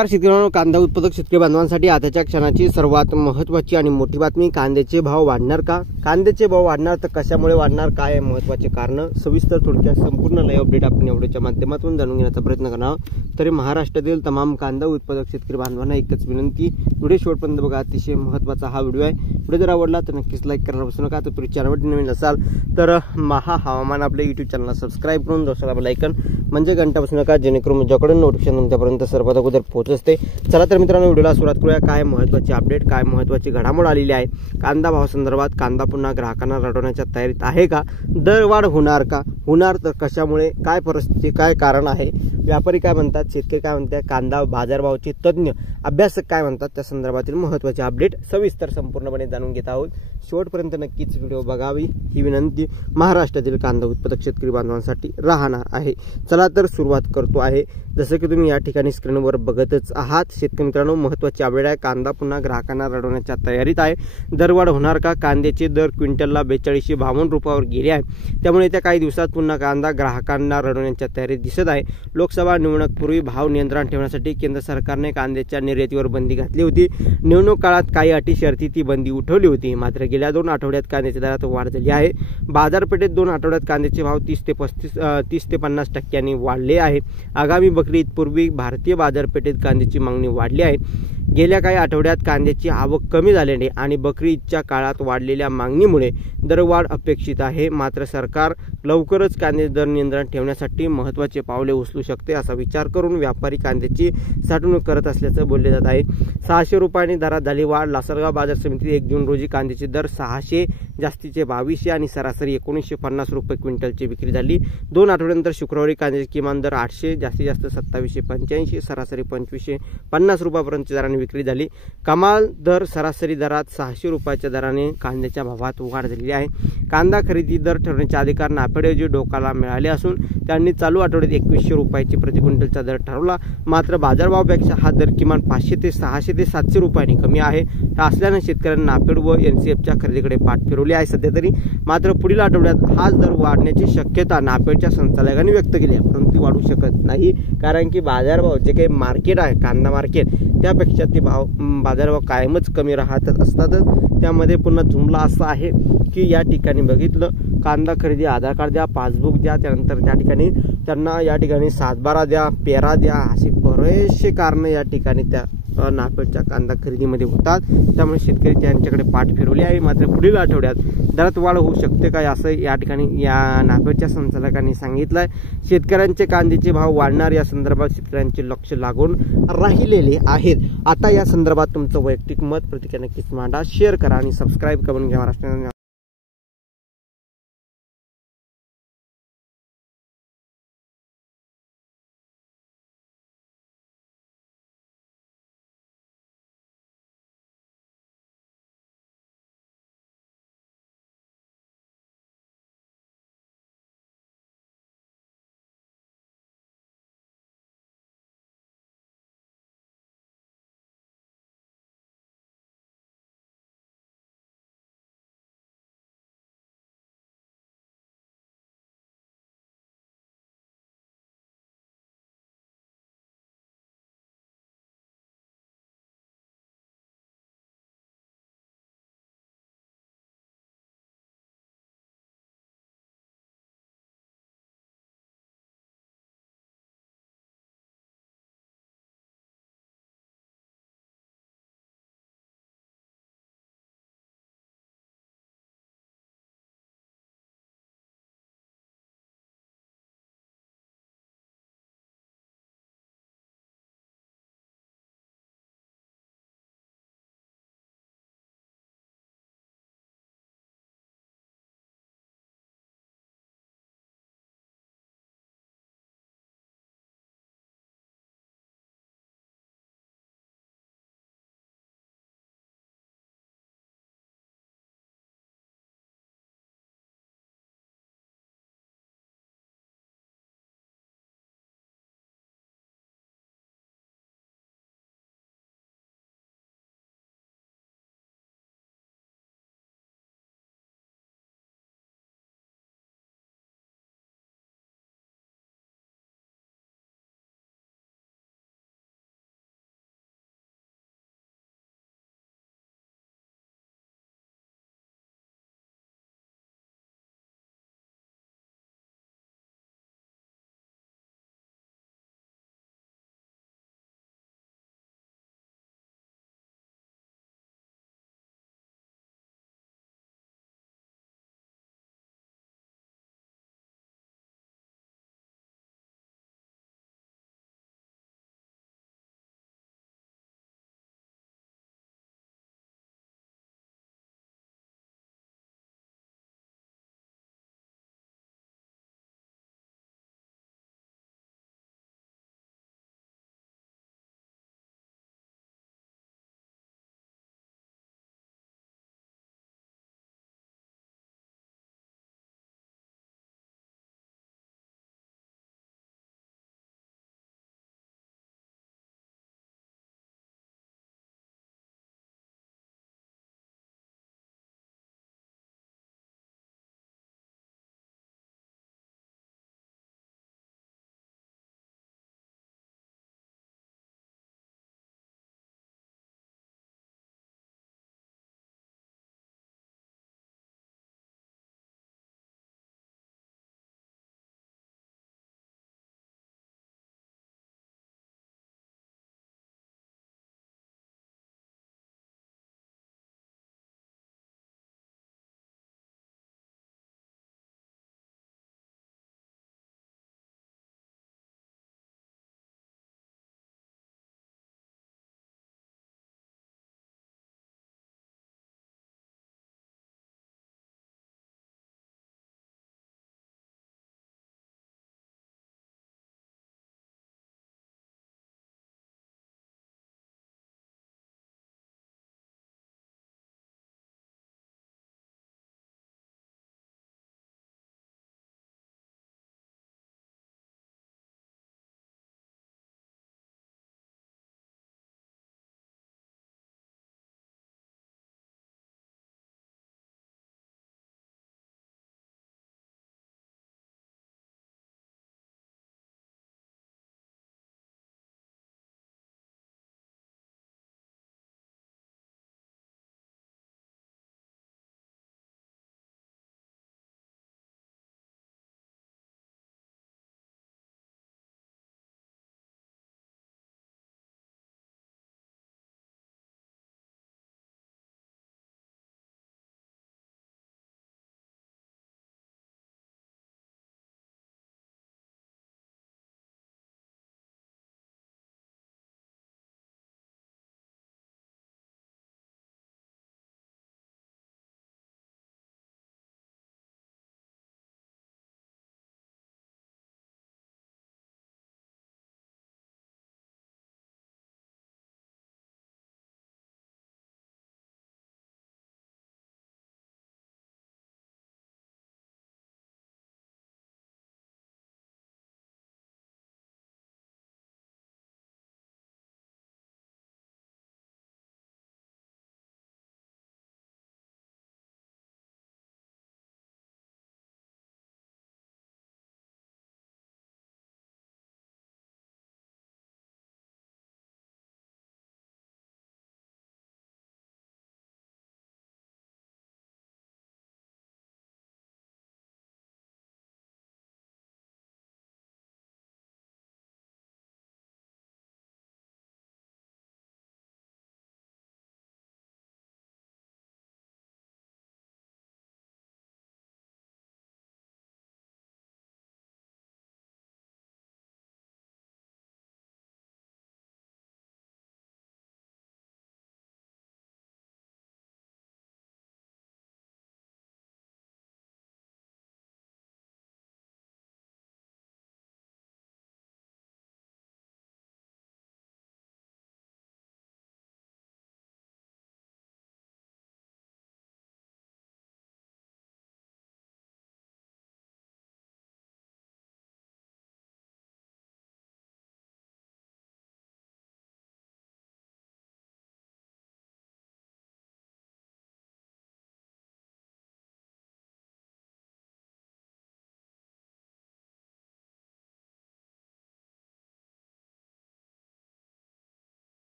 नमस्कार शेतकऱ्यांनो, कांदा उत्पादक शेतकरी बांधवांसाठी आताच्या क्षणाची सर्वात महत्त्वाची आणि मोठी बातमी। कांद्याचे भाव वाढणार का? कांद्याचे भाव वाढणार तर कशामुळे वाढणार, काय आहे महत्त्वाचे कारण, सविस्तर थोडक्यात संपूर्ण लाईव्ह अपडेट आपण व्हिडिओच्या माध्यमातून जाणून घेण्याचा प्रयत्न करणार आहोत। तरी महाराष्ट्रातील तमाम कांदा उत्पादक शेतकरी बांधवांना एकच विनंती, व्हिडिओ शेवटपर्यंत बघा, अतिशय महत्त्वाचा हा व्हिडिओ आहे। व्हिडिओ जर आवडला तर नक्कीच लाईक करायला विसरू नका। तर चॅनलवर नवीन असाल तर महा हवामान आपल्या YouTube चॅनलला सबस्क्राइब करून दोसरा बेल आयकॉन म्हणजे घंटा बसू नका, जेणेकरून माझ्याकडून नोटिफिकेशन तुमच्यापर्यंत सर्वात अगोदर पोहोचते। चला तर मित्रांनो, व्हिडिओला सुरुवात करूया। काय महत्त्वाची अपडेट, काय महत्त्वाची घडामोड आलेली आहे कांदा भाव संदर्भात। कांदा पुन्हा ग्राहकांना रडवण्याच्या तयारीत आहे का? दरवाढ होणार का? होणार तर कशामुळे, काय परिस्थिती, काय कारण आहे, व्यापारी काय म्हणतात, शेतकरी काय म्हणतात, कांदा बाजारभावाचे तज्ञ अभ्यासक काय म्हणतात, त्या संदर्भातील महत्त्वाचे अपडेट सविस्तर संपूर्णपणे जाणून घेत आहोत। शेवटपर्यंत नक्कीच व्हिडिओ बघावी ही विनंती महाराष्ट्रातील कांदा उत्पादक शेतकरी बांधवांसाठी राहणार आहे। चला तर सुरुवात करतो आहे। जसं की तुम्ही या ठिकाणी स्क्रीनवर बघतच आहात, शेतकरी मित्रांनो, महत्त्वाची अपडेट आहे। कांदा पुन्हा ग्राहकांना रडवण्याच्या तयारीत आहे। दरवाढ होणार का? कांद्याचे दर क्विंटलला 4252 रुपयावर गेले आहे। त्यामुळे येत्या काही दिवसात पुन्हा कांदा ग्राहकांना रडवण्याच्या तयारीत दिसत आहे। लोकसभा निवडणुकीपूर्वी भाव नियंत्रण ठेवण्यासाठी केंद्र सरकारने कांद्याच्या निर्यातीवर बंदी घातली होती। निवडणूक काळात काही अटी शर्ती ती बंदी उठवली होती, मात्र गेल्या 2 आठवड्यात कांद्याच्या दरात वाढ झाली आहे। बाजारपेठेत 2 आठवड्यात कांद्याचे भाव 30 ते 50% वाढले आहे। आगामी बकरी ईदपूर्वी भारतीय बाजारपेठेत कांद्याची मागणी वाढली आहे। गेल्या काही आठवड्यात कांद्याची आवक कमी झाल्याने आणि बकरी ईदच्या काळात वाढलेल्या मागणीमुळे दरवाढ अपेक्षित आहे। मात्र सरकार लवकरच कांद्याचे दर नियंत्रण ठेवण्यासाठी महत्त्वाचे पावले उचलू शकते, असा विचार करून व्यापारी कांद्याची साठवणूक करत असल्याचं बोलले जात आहे। 600 रुपयांनी दरात झाली वाढ। लासलगाव बाजार समितीत 1 जून रोजी कांद्याचे दर 600, जास्तीचे 2200 आणि सरासरी 1950 रुपये क्विंटलची विक्री झाली। 2 आठवड्यानंतर शुक्रवारी कांद्याचे किमान दर 800, जास्तीत जास्त 2785, सरासरी 2550 रुपयापर्यंत दराने विक्री झाली। कमाल दर सरासरी दरात 600 रुपयाच्या दराने कांद्याच्या भावात वाढ झालेली आहे। कांदा खरेदी दर ठरवण्याचे अधिकार नाफेडऐवजी डोकाला मिळाले असून त्यांनी चालू आठवड्यात 2100 रुपयाची प्रति क्विंटलचा दर ठरवला। मात्र बाजारभावापेक्षा हा दर किमान 500 ते 600 ते 700 रुपयांनी कमी आहे। असल्याने शेतकऱ्यांना नाफेड व NCFच्या खरेदीकडे पाठ फिरवली आहे सध्या तरी। मात्र पुढील आठवड्यात हाच दर वाढण्याची शक्यता नाफेडच्या संचालकांनी व्यक्त केली आहे, परंतु वाढू शकत नाही, कारण की बाजारभाव जे काही मार्केट आहे कांदा मार्केट त्यापेक्षा ते बाजारभाव कायमच कमी राहत असतातच। त्यामध्ये पुन्हा जुमला असा आहे की या ठिकाणी बघितलं, कांदा खरेदी आधार कार्ड द्या, पासबुक द्या, त्यानंतर त्या ठिकाणी त्यांना या ठिकाणी 7/12 द्या, पेरा द्या, असे बरेचसे कारण या ठिकाणी त्या नाफेडच्या कांदा खरेदीमध्ये होतात। त्यामुळे शेतकरी त्यांच्याकडे पाठ फिरवली आहे। मात्र पुढील आठवड्यात दरात वाढ होऊ शकते काय, असं या ठिकाणी या नाफेडच्या संचालकांनी सांगितलंय। शेतकऱ्यांचे कांद्याचे भाव वाढणार या संदर्भात शेतकऱ्यांचे लक्ष लागून राहिलेले आहेत। आता या संदर्भात तुमचं वैयक्तिक मत प्रतिक्रिया नक्कीच मांडा, शेअर करा आणि सबस्क्राईब करून घ्या महाराष्ट्र।